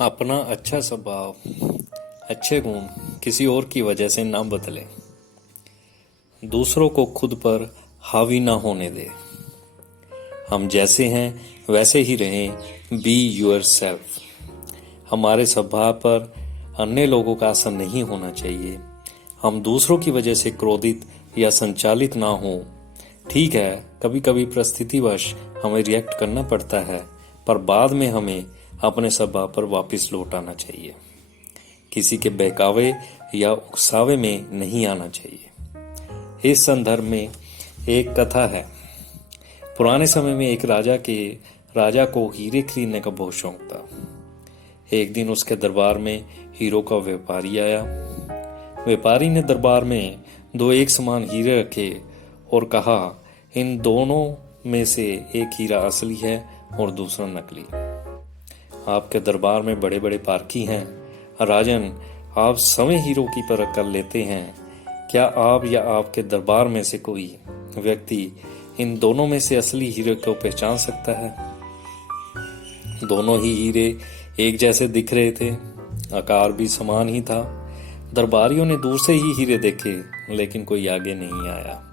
अपना अच्छा स्वभाव, अच्छे गुण किसी और की वजह से ना बदले। दूसरों को खुद पर हावी ना होने दे। हम जैसे हैं वैसे ही रहें। Be your self. हमारे स्वभाव पर अन्य लोगों का असर नहीं होना चाहिए। हम दूसरों की वजह से क्रोधित या संचालित ना हो। ठीक है, कभी कभी परिस्थितिवश हमें रिएक्ट करना पड़ता है, पर बाद में हमें अपने स्वभाव पर वापस लौट आना चाहिए। किसी के बहकावे या उकसावे में नहीं आना चाहिए। इस संदर्भ में एक कथा है। पुराने समय में एक राजा को हीरे खरीदने का बहुत शौक था। एक दिन उसके दरबार में हीरो का व्यापारी आया। व्यापारी ने दरबार में दो एक समान हीरे रखे और कहा, इन दोनों में से एक हीरा असली है और दूसरा नकली। आपके दरबार में बड़े बड़े पारखी हैं। राजन, आप समय हीरो की परख कर लेते हैं। क्या आप या आपके दरबार में से कोई व्यक्ति इन दोनों में से असली हीरे को पहचान सकता है? दोनों ही हीरे एक जैसे दिख रहे थे, आकार भी समान ही था। दरबारियों ने दूर से ही हीरे देखे, लेकिन कोई आगे नहीं आया।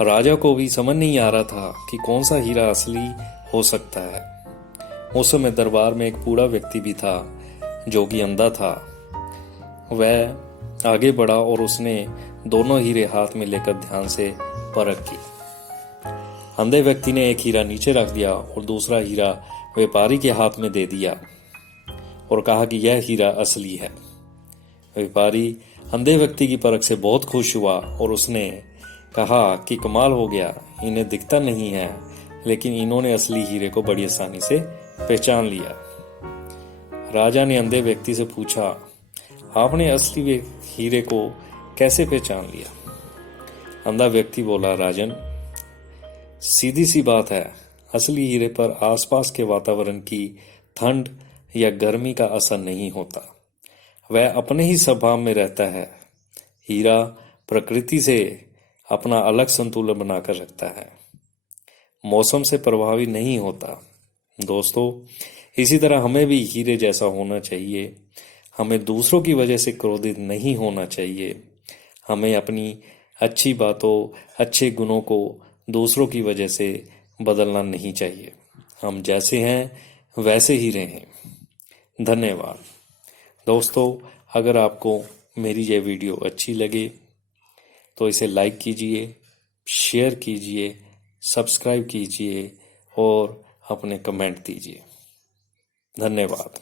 राजा को भी समझ नहीं आ रहा था कि कौन सा हीरा असली हो सकता है। उस समय दरबार में एक बूढ़ा व्यक्ति भी था जो कि अंधा था। वह आगे बढ़ा और उसने दोनों हीरे हाथ में लेकर ध्यान से परख की। अंधे व्यक्ति ने एक हीरा नीचे रख दिया और दूसरा हीरा व्यापारी के हाथ में दे दिया और कहा कि यह हीरा असली है। व्यापारी अंधे व्यक्ति की परख से बहुत खुश हुआ और उसने कहा कि कमाल हो गया, इन्हें दिखता नहीं है, लेकिन इन्होंने असली हीरे को बड़ी आसानी से पहचान लिया। राजा ने अंधे व्यक्ति से पूछा, आपने असली हीरे को कैसे पहचान लिया? अंधा व्यक्ति बोला, राजन, सीधी सी बात है, असली हीरे पर आसपास के वातावरण की ठंड या गर्मी का असर नहीं होता। वह अपने ही स्वभाव में रहता है। हीरा प्रकृति से अपना अलग संतुलन बनाकर रखता है, मौसम से प्रभावित नहीं होता। दोस्तों, इसी तरह हमें भी हीरे जैसा होना चाहिए। हमें दूसरों की वजह से क्रोधित नहीं होना चाहिए। हमें अपनी अच्छी बातों, अच्छे गुणों को दूसरों की वजह से बदलना नहीं चाहिए। हम जैसे हैं वैसे ही रहें। धन्यवाद। दोस्तों, अगर आपको मेरी यह वीडियो अच्छी लगे तो इसे लाइक कीजिए, शेयर कीजिए, सब्सक्राइब कीजिए और अपने कमेंट दीजिए। धन्यवाद।